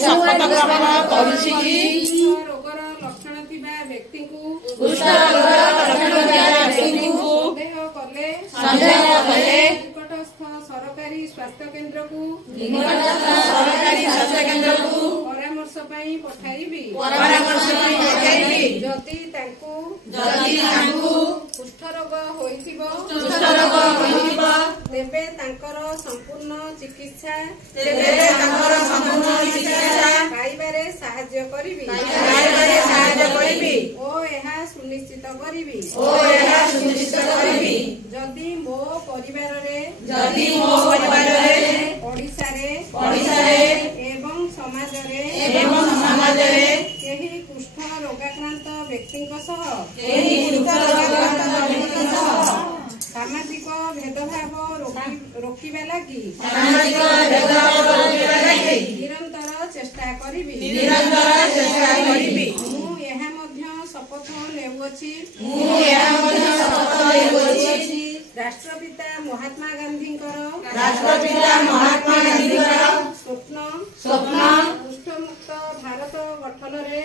शपथ ग्रहण करुछि कि रोगर लक्षण थिबा व्यक्ति को संदेह कले निकटस्थ सरकारी स्वास्थ्य केंद्र को परामर्श पई पठाइबी जदि तांको कुष्ठ रोग होइथिबो तेबे तांकर संपूर्ण चिकित्सा पाइबारे साहाय्य करिबी ओ एहा सुनिश्चित करिबी जदि मो परिवार रे ओडिसा रे एवं समाज रे केही कुष्ठ रोगाक्रांत व्यक्ति सामाजिक भेदभाव रोकिबा लागि निरंतर चेष्टा करिबी मु एहा मध्य शपथ लेउछि राष्ट्रपिता महात्मा गांधी स्वप्न कुष्ठमुक्त भारत गठन रे